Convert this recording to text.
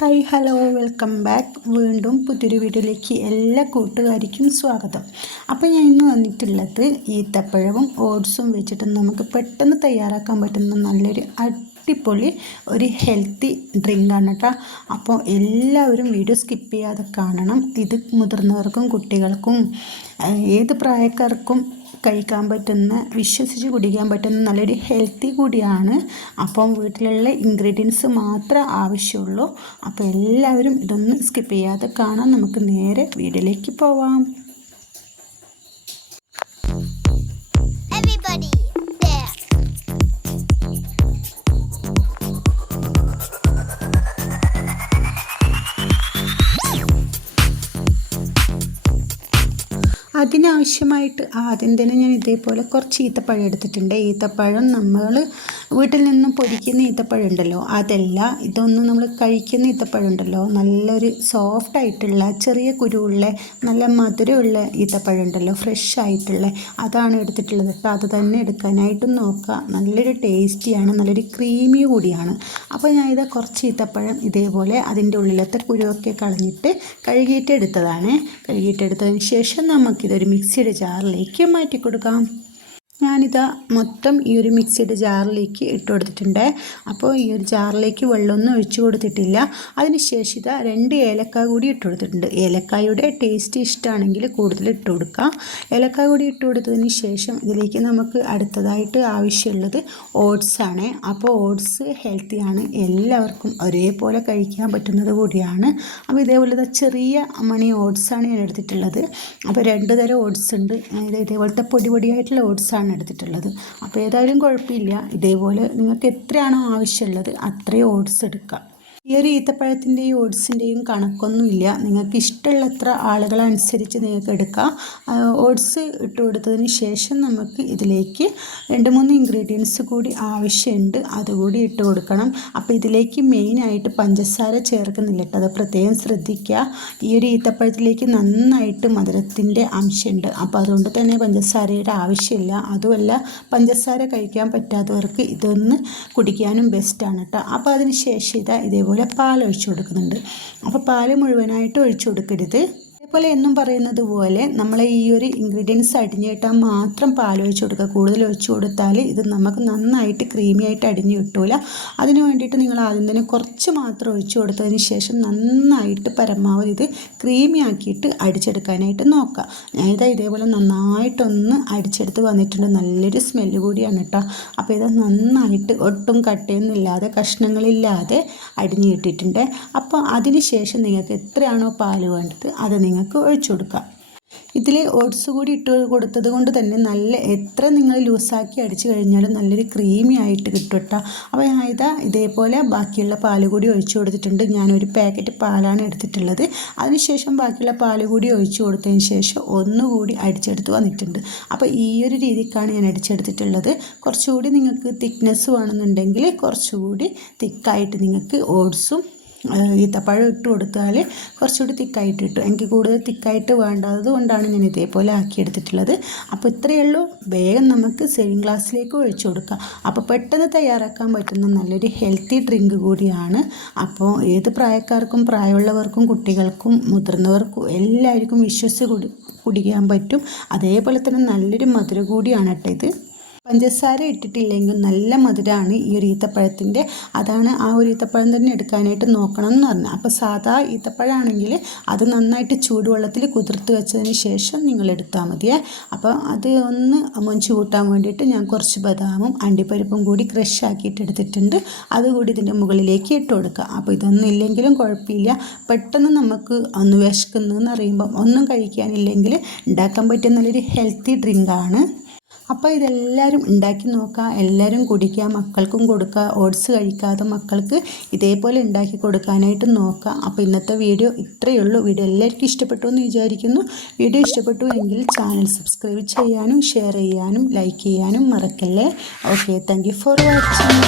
Hi hello welcome back. വീണ്ടും പുതിയൊരു വീഡിയോയിലേക്ക് എല്ലാ കൂട്ടുകാർക്കും സ്വാഗതം. അപ്പോൾ ഞാൻ ഇന്ന് വന്നിട്ടുള്ളത് ഈത്തപ്പഴവും ഓട്സും വെച്ചിട്ട് നമുക്ക് പെട്ടെന്ന് തയ്യാറാക്കാൻ പറ്റുന്ന നല്ലൊരു അടിപൊളി ഒരു ഹെൽത്തി ഡ്രിങ്കാണ് കേട്ടോ. അപ്പോൾ എല്ലാവരും വീഡിയോ സ്കിപ്പ് ചെയ്യാതെ കാണണം. ഇത് മുതിർന്നവർക്കും കുട്ടികൾക്കും ഏത് പ്രായക്കാർക്കും കഴിക്കാൻ പറ്റുന്ന വിശ്വസിച്ച് കുടിക്കാൻ പറ്റുന്ന നല്ലൊരു ഹെൽത്തി കൂടിയാണ്. അപ്പം വീട്ടിലുള്ള ഇൻഗ്രീഡിയൻസ് മാത്രമേ ആവശ്യമുള്ളൂ. അപ്പോൾ എല്ലാവരും ഇതൊന്നും സ്കിപ്പ് ചെയ്യാതെ കാണാം. നമുക്ക് നേരെ വീട്ടിലേക്ക് പോവാം. അതിനാവശ്യമായിട്ട് ആദ്യം തന്നെ ഞാൻ ഇതേപോലെ കുറച്ച് ഈത്തപ്പഴം എടുത്തിട്ടുണ്ട്. ഈത്തപ്പഴം നമ്മൾ വീട്ടിൽ നിന്നും പൊരിക്കുന്ന ഈത്തപ്പഴം ഉണ്ടല്ലോ അതല്ല ഇതൊന്നും നമ്മൾ കഴിക്കുന്ന ഈത്തപ്പഴം ഉണ്ടല്ലോ നല്ലൊരു സോഫ്റ്റ് ആയിട്ടുള്ള ചെറിയ കുരുവുള്ള നല്ല മധുരമുള്ള ഈത്തപ്പഴം ഉണ്ടല്ലോ ഫ്രഷ് ആയിട്ടുള്ള അതാണ് എടുത്തിട്ടുള്ളത്. അപ്പോൾ അത് തന്നെ എടുക്കാനായിട്ടും നോക്കുക. നല്ലൊരു ടേസ്റ്റിയാണ് നല്ലൊരു ക്രീമി കൂടിയാണ്. അപ്പോൾ ഞാൻ ഇത് കുറച്ച് ഈത്തപ്പഴം ഇതേപോലെ അതിന്റെ ഉള്ളിലത്തെ കുരുവൊക്കെ കളഞ്ഞിട്ട് കഴുകിയിട്ട് എടുത്തതാണ്. കഴുകിയിട്ട് എടുത്തതിന് ശേഷം നമുക്ക് ഇതൊരു മിക്സിയുടെ ജാറിലേക്ക് മാറ്റി കൊടുക്കാം ഞാനിതാ മൊത്തം ഈ ഒരു മിക്സിയുടെ ജാറിലേക്ക് ഇട്ട് കൊടുത്തിട്ടുണ്ട്. അപ്പോൾ ഈ ഒരു ജാറിലേക്ക് വെള്ളമൊന്നും ഒഴിച്ചു കൊടുത്തിട്ടില്ല. അതിനുശേഷം ഇതാ രണ്ട് ഏലക്ക കൂടി ഇട്ട് കൊടുത്തിട്ടുണ്ട്. ഏലക്കായുടെ ടേസ്റ്റ് ഇഷ്ടമാണെങ്കിൽ കൂടുതൽ ഇട്ട് കൊടുക്കാം. ഏലക്ക കൂടി ഇട്ട് കൊടുത്തതിന് ശേഷം ഇതിലേക്ക് നമുക്ക് അടുത്തതായിട്ട് ആവശ്യമുള്ളത് ഓട്സ് ആണ്. അപ്പോൾ ഓട്സ് ഹെൽത്തിയാണ് എല്ലാവർക്കും ഒരേപോലെ കഴിക്കാൻ പറ്റുന്നത് കൂടിയാണ്. അപ്പോൾ ഇതേപോലെ ചെറിയ മണി ഓട്സാണ് ഞാൻ എടുത്തിട്ടുള്ളത്. അപ്പോൾ രണ്ട് തരം ഓട്സ് ഉണ്ട്. ഇതേപോലത്തെ പൊടി പൊടിയായിട്ടുള്ള ഓട്സാണ് എടുത്തിട്ടുള്ളത്. അപ്പോൾ ഏതായാലും കുഴപ്പമില്ല. ഇതേപോലെ നിങ്ങൾക്ക് എത്രയാണോ ആവശ്യമുള്ളത് അത്രയും ഓട്സ് എടുക്കുക ഈ ഒരു ഈത്തപ്പഴത്തിന്റെയും ഓട്സിന്റെയും കണക്കൊന്നുമില്ല നിങ്ങൾക്ക് ഇഷ്ടമുള്ളത്ര ആളുകളനുസരിച്ച് നിങ്ങൾക്ക് എടുക്കാം. ഓട്സ് ഇട്ട് കൊടുത്തതിന് ശേഷം നമുക്ക് ഇതിലേക്ക് രണ്ട് മൂന്ന് ഇൻഗ്രീഡിയൻസ് കൂടി ആവശ്യമുണ്ട്. അതുകൂടി ഇട്ട് കൊടുക്കണം. അപ്പോൾ ഇതിലേക്ക് മെയിനായിട്ട് പഞ്ചസാര ചേർക്കുന്നില്ല കേട്ടോ. അത് പ്രത്യേകം ശ്രദ്ധിക്കുക. ഈ ഒരു ഈത്തപ്പഴത്തിലേക്ക് നന്നായിട്ട് മധുരത്തിന്റെ അംശമുണ്ട്. അപ്പോൾ അതുകൊണ്ട് തന്നെ പഞ്ചസാരയുടെ ആവശ്യമില്ല. അതുമല്ല പഞ്ചസാര കഴിക്കാൻ പറ്റാത്തവർക്ക് ഇതൊന്ന് കുടിക്കാനും ബെസ്റ്റാണ് കേട്ടോ. അപ്പോൾ അതിന് ശേഷം ഇതാ ഇതേപോലെ അതുപോലെ പാൽ ഒഴിച്ചു കൊടുക്കുന്നുണ്ട്. അപ്പോൾ പാൽ മുഴുവനായിട്ട് ഒഴിച്ചു കൊടുക്കരുത്. അതേപോലെ എന്നും പറയുന്നത് പോലെ നമ്മൾ ഈ ഒരു ഇൻഗ്രീഡിയൻസ് അടിഞ്ഞിട്ടാൽ മാത്രം പാൽ ഒഴിച്ച് കൊടുക്കുക. കൂടുതൽ ഒഴിച്ച് കൊടുത്താൽ ഇത് നമുക്ക് നന്നായിട്ട് ക്രീമി ആയിട്ട് അടിഞ്ഞു കിട്ടൂല. അതിന് വേണ്ടിയിട്ട് നിങ്ങൾ ആദ്യം തന്നെ കുറച്ച് മാത്രം ഒഴിച്ച് കൊടുത്തതിന് ശേഷം നന്നായിട്ട് പരമാവധി ഇത് ക്രീമി ആക്കിയിട്ട് അടിച്ചെടുക്കാനായിട്ട് നോക്കുക. ഞാനിത് ഇതേപോലെ നന്നായിട്ടൊന്ന് അടിച്ചെടുത്ത് വന്നിട്ടുണ്ട്. നല്ലൊരു സ്മെല്ല് കൂടിയാണ് കേട്ടോ അപ്പോൾ ഇത് നന്നായിട്ട് ഒട്ടും കട്ടയൊന്നുമില്ലാതെ കഷ്ണങ്ങളില്ലാതെ അടിഞ്ഞു കിട്ടിയിട്ടുണ്ട്. അപ്പോൾ അതിന് ശേഷം നിങ്ങൾക്ക് എത്രയാണോ പാൽ വേണ്ടത് അത് നിങ്ങൾ നിങ്ങൾക്ക് ഒഴിച്ചു കൊടുക്കാം. ഇതിൽ ഓട്സ് കൂടി ഇട്ട് കൊടുത്തത് കൊണ്ട് തന്നെ നല്ല എത്ര നിങ്ങൾ ലൂസാക്കി അടിച്ചു കഴിഞ്ഞാലും നല്ലൊരു ക്രീമി ആയിട്ട് കിട്ടും കേട്ടോ. അപ്പോൾ ഞാൻ ഇതാ ഇതേപോലെ ബാക്കിയുള്ള പാൽ കൂടി ഒഴിച്ചു കൊടുത്തിട്ടുണ്ട്. ഞാനൊരു പാക്കറ്റ് പാലാണ് എടുത്തിട്ടുള്ളത്. അതിനുശേഷം ബാക്കിയുള്ള പാൽ കൂടി ഒഴിച്ചു കൊടുത്തതിന് ശേഷം ഒന്നുകൂടി അടിച്ചെടുത്ത് വന്നിട്ടുണ്ട്. അപ്പോൾ ഈ ഒരു രീതിക്കാണ് ഞാൻ അടിച്ചെടുത്തിട്ടുള്ളത്. കുറച്ചുകൂടി നിങ്ങൾക്ക് തിക്നെസ് വേണമെന്നുണ്ടെങ്കിൽ കുറച്ചുകൂടി തിക്കായിട്ട് നിങ്ങൾക്ക് ഓട്സും ഈത്തപ്പഴം ഇട്ട് കൊടുത്താൽ കുറച്ചുകൂടി തിക്കായിട്ട് കിട്ടും എനിക്ക് കൂടുതൽ തിക്കായിട്ട് വേണ്ടത് കൊണ്ടാണ് ഞാൻ ഇതേപോലെ ആക്കിയെടുത്തിട്ടുള്ളത് അപ്പോൾ ഇത്രയേ ഉള്ളൂ. വേഗം നമുക്ക് സേവിങ് ഗ്ലാസ്സിലേക്ക് ഒഴിച്ചു കൊടുക്കാം. അപ്പോൾ പെട്ടെന്ന് തയ്യാറാക്കാൻ പറ്റുന്ന നല്ലൊരു ഹെൽത്തി ഡ്രിങ്ക് കൂടിയാണ്. അപ്പോൾ ഏത് പ്രായക്കാർക്കും പ്രായമുള്ളവർക്കും കുട്ടികൾക്കും മുതിർന്നവർക്കും എല്ലാവർക്കും വിശ്വസിച്ച് കുടിക്കാൻ പറ്റും. അതേപോലെ തന്നെ നല്ലൊരു മധുര കൂടിയാണ് കേട്ടോ ഇത്. പഞ്ചസാര ഇട്ടിട്ടില്ലെങ്കിൽ നല്ല മധുരമാണ് ഈ ഒരു ഈത്തപ്പഴത്തിന്റെ. അതാണ് ആ ഒരു ഈത്തപ്പഴം തന്നെ എടുക്കാനായിട്ട് നോക്കണം എന്ന് പറഞ്ഞു അപ്പോൾ സാധാ ഈത്തപ്പഴമാണെങ്കിൽ അത് നന്നായിട്ട് ചൂടുവെള്ളത്തിൽ കുതിർത്ത് വെച്ചതിന് ശേഷം നിങ്ങൾ എടുത്താൽ മതിയേ. അപ്പോൾ അത് ഒന്ന് മൊഞ്ച് കൂട്ടാൻ വേണ്ടിയിട്ട് ഞാൻ കുറച്ച് ബദാമും അണ്ടിപ്പരിപ്പും കൂടി ക്രഷ് ആക്കിയിട്ട് എടുത്തിട്ടുണ്ട്. അതുകൂടി ഇതിന്റെ മുകളിലേക്ക് ഇട്ട് കൊടുക്കുക. അപ്പോൾ ഇതൊന്നും ഇല്ലെങ്കിലും കുഴപ്പമില്ല. പെട്ടെന്ന് നമുക്ക് ഒന്ന് വിശക്കുന്നതെന്ന് അറിയുമ്പം ഒന്നും കഴിക്കാനില്ലെങ്കിൽ ഉണ്ടാക്കാൻ പറ്റിയ നല്ലൊരു ഹെൽത്തി ഡ്രിങ്കാണ്. അപ്പോൾ ഇതെല്ലാവരും ഉണ്ടാക്കി നോക്കുക എല്ലാവരും കുടിക്കുക മക്കൾക്കും കൊടുക്കുക ഓട്സ് കഴിക്കാതെ മക്കൾക്ക് ഇതേപോലെ ഉണ്ടാക്കി കൊടുക്കാനായിട്ട് നോക്കുക അപ്പോൾ ഇന്നത്തെ വീഡിയോ ഇത്രയേ ഉള്ളൂ. വീഡിയോ എല്ലാവർക്കും ഇഷ്ടപ്പെട്ടു എന്ന് വിചാരിക്കുന്നു. വീഡിയോ ഇഷ്ടപ്പെട്ടു എങ്കിൽ ചാനൽ സബ്സ്ക്രൈബ് ചെയ്യാനും ഷെയർ ചെയ്യാനും ലൈക്ക് ചെയ്യാനും മറക്കല്ലേ. Okay thank for watching